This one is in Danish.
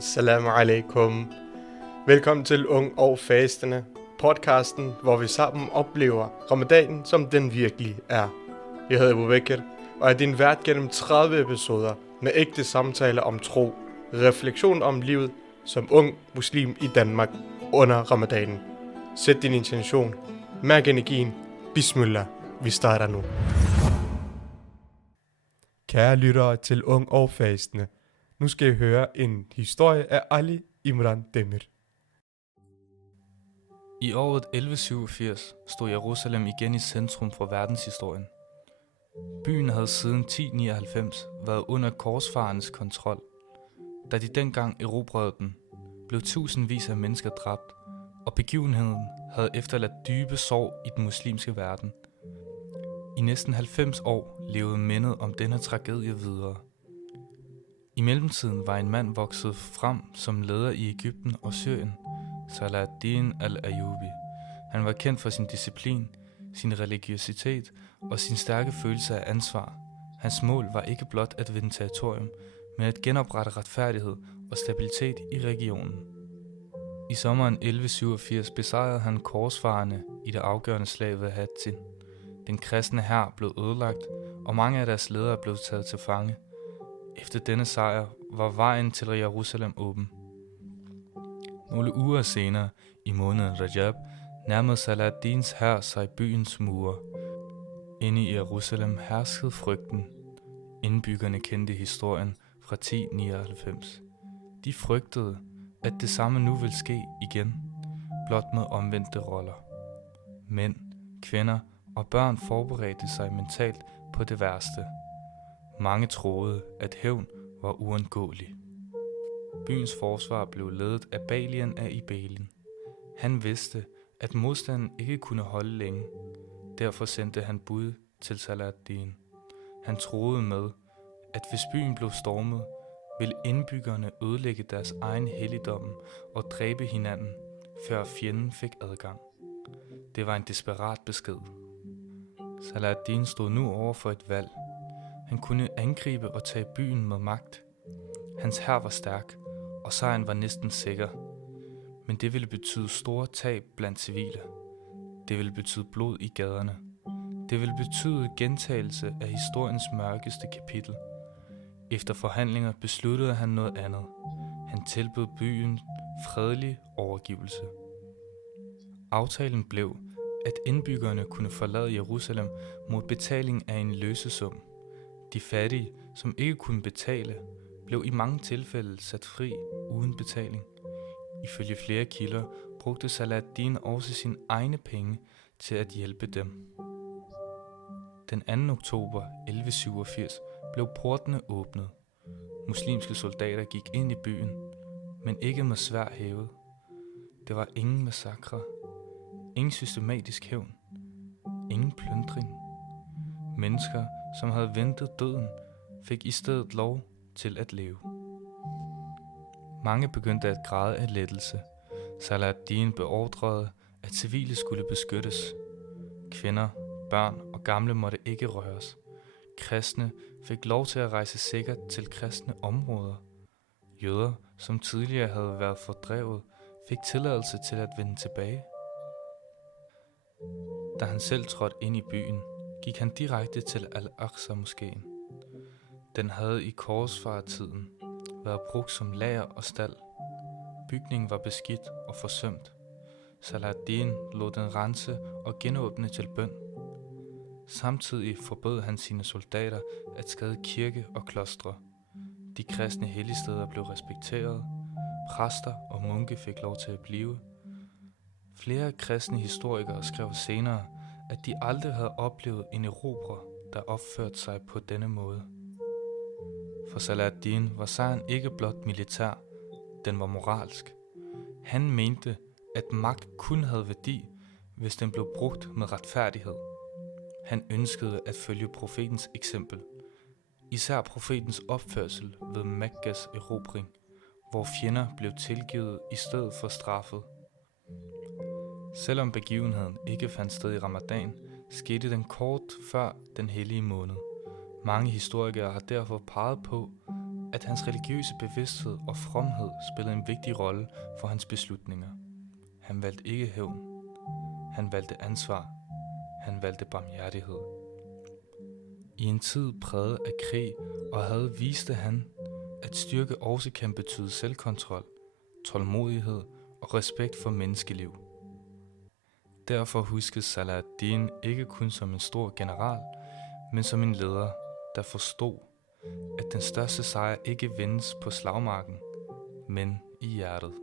Assalamu alaikum. Velkommen til Ung og Fastende, podcasten, hvor vi sammen oplever ramadanen, som den virkelig er. Jeg hedder Abu Bakr, og er din vært gennem 30 episoder med ægte samtaler om tro, refleksion om livet som ung muslim i Danmark under ramadanen. Sæt din intention, mærk energien, bismillah, vi starter nu. Kære lyttere til Ung og Fastende, nu skal I høre en historie af Ali Imran Demir. I året 1187 stod Jerusalem igen i centrum for verdenshistorien. Byen havde siden 1099 været under korsfarernes kontrol. Da de dengang erobrede den, blev tusindvis af mennesker dræbt, og begivenheden havde efterladt dybe sår i den muslimske verden. I næsten 90 år levede mindet om denne tragedie videre. I mellemtiden var en mand vokset frem som leder i Egypten og Syrien, Salah ad-Din al-Ayyubi. Han var kendt for sin disciplin, sin religiøsitet og sin stærke følelse af ansvar. Hans mål var ikke blot at vinde territorium, men at genoprette retfærdighed og stabilitet i regionen. I sommeren 1187 besejrede han korsfarerne i det afgørende slag ved Hattin. Den kristne hær blev ødelagt, og mange af deres ledere blev taget til fange. Efter denne sejr var vejen til Jerusalem åben. Nogle uger senere, i måneden Rajab, nærmede Salah ad-Dins hær sig byens mure. Inde i Jerusalem herskede frygten. Indbyggerne kendte historien fra 1099. De frygtede, at det samme nu ville ske igen, blot med omvendte roller. Mænd, kvinder og børn forberedte sig mentalt på det værste. Mange troede, at hævn var uundgåelig. Byens forsvar blev ledet af Balian af Ibelin. Han vidste, at modstanden ikke kunne holde længe. Derfor sendte han bud til Salah ad-Din. Han troede med, at hvis byen blev stormet, ville indbyggerne ødelægge deres egen helligdom og dræbe hinanden, før fjenden fik adgang. Det var en desperat besked. Salah ad-Din stod nu over for et valg. Han kunne angribe og tage byen med magt. Hans hær var stærk, og sejren var næsten sikker. Men det ville betyde store tab blandt civile. Det ville betyde blod i gaderne. Det ville betyde gentagelse af historiens mørkeste kapitel. Efter forhandlinger besluttede han noget andet. Han tilbød byen fredelig overgivelse. Aftalen blev, at indbyggerne kunne forlade Jerusalem mod betaling af en løsesum. De fattige, som ikke kunne betale, blev i mange tilfælde sat fri uden betaling. Ifølge flere kilder brugte Salah ad-Din også sine egne penge til at hjælpe dem. Den 2. oktober 1187 blev portene åbnet. Muslimske soldater gik ind i byen, men ikke med sværd hævet. Det var ingen massakre, ingen systematisk hævn, ingen plyndring. Mennesker, som havde ventet døden, fik i stedet lov til at leve. Mange begyndte at græde af lettelse. Salah ad-Din beordrede, at civile skulle beskyttes. Kvinder, børn og gamle måtte ikke røres. Kristne fik lov til at rejse sikkert til kristne områder. Jøder, som tidligere havde været fordrevet, fik tilladelse til at vende tilbage. Da han selv trådte ind i byen, gik han direkte til Al-Aqsa-moskeen. Den havde i korsfarertiden været brugt som lager og stald. Bygningen var beskidt og forsømt. Salah ad-Din lod den rense og genåbne til bøn. Samtidig forbød han sine soldater at skade kirke og klostre. De kristne helligsteder blev respekteret. Præster og munke fik lov til at blive. Flere kristne historikere skrev senere, at de aldrig havde oplevet en erobrer, der opførte sig på denne måde. For Salah ad-Din var sejren ikke blot militær, den var moralsk. Han mente, at magt kun havde værdi, hvis den blev brugt med retfærdighed. Han ønskede at følge profetens eksempel, især profetens opførsel ved Mekkas erobring, hvor fjender blev tilgivet i stedet for straffet. Selvom begivenheden ikke fandt sted i Ramadan, skete den kort før den hellige måned. Mange historikere har derfor peget på, at hans religiøse bevidsthed og fromhed spillede en vigtig rolle for hans beslutninger. Han valgte ikke hævn. Han valgte ansvar. Han valgte barmhjertighed. I en tid præget af krig og had viste han, at styrke også kan betyde selvkontrol, tålmodighed og respekt for menneskeliv. Derfor huskes Salah ad-Din ikke kun som en stor general, men som en leder, der forstod, at den største sejr ikke vindes på slagmarken, men i hjertet.